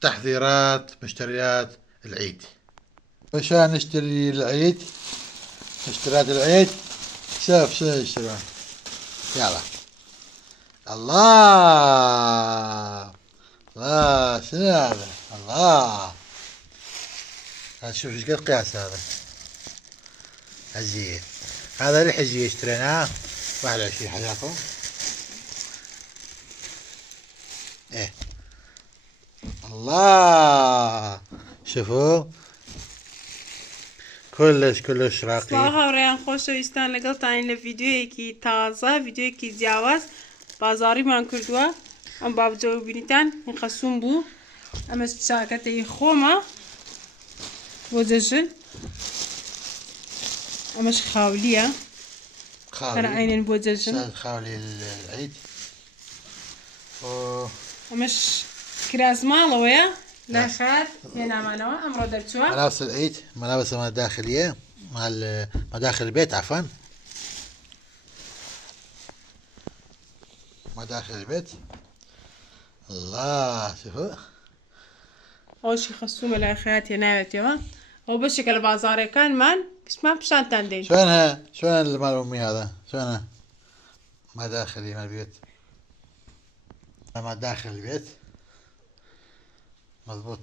تحذيرات مشتريات العيد. عشان نشتري العيد، مشتريات العيد. شوف شو يشترون. يلا. الله الله، شنو هذا؟ الله، هذا شوف ايش قد قياس هذا. عزيز، هذا الحجي اشتريناه 21 حياكم. ايه الله، شوفوا كلش راقي. سڵاو هاوڕێیان خۆشەویستان، لەگەڵتان لە ڤیدیۆیەکی تازە، ڤیدیۆیەکی جیاواز بازاڕیمان کردووە. ئەم بابجە بینیتان این خەسوون بوو. ئەمەش پیشاکەتەی خۆمە بۆ جەژن. ئەمەش خاولیە هەر عینێن بۆ جەژن. خاولي العيد. ئەمەش کراس ماڵەوەیە لە شار هێنامانەوە ئەمڕۆ دەرچووە. ملابس العيد، ملابس الداخلية مع مداخل البيت، عفوا مداخل البيت. الله، شوفوا ئەوشی خەسوومە لای خەیات هێناوێتەوە. ئەو بەشێکە لە بازاڕەکانمان کچمان پیشانتان دەین. شلونها؟ شلون مال أمي هذا؟ شلونه؟ مداخل مال البيت، مداخل البيت مضبوط.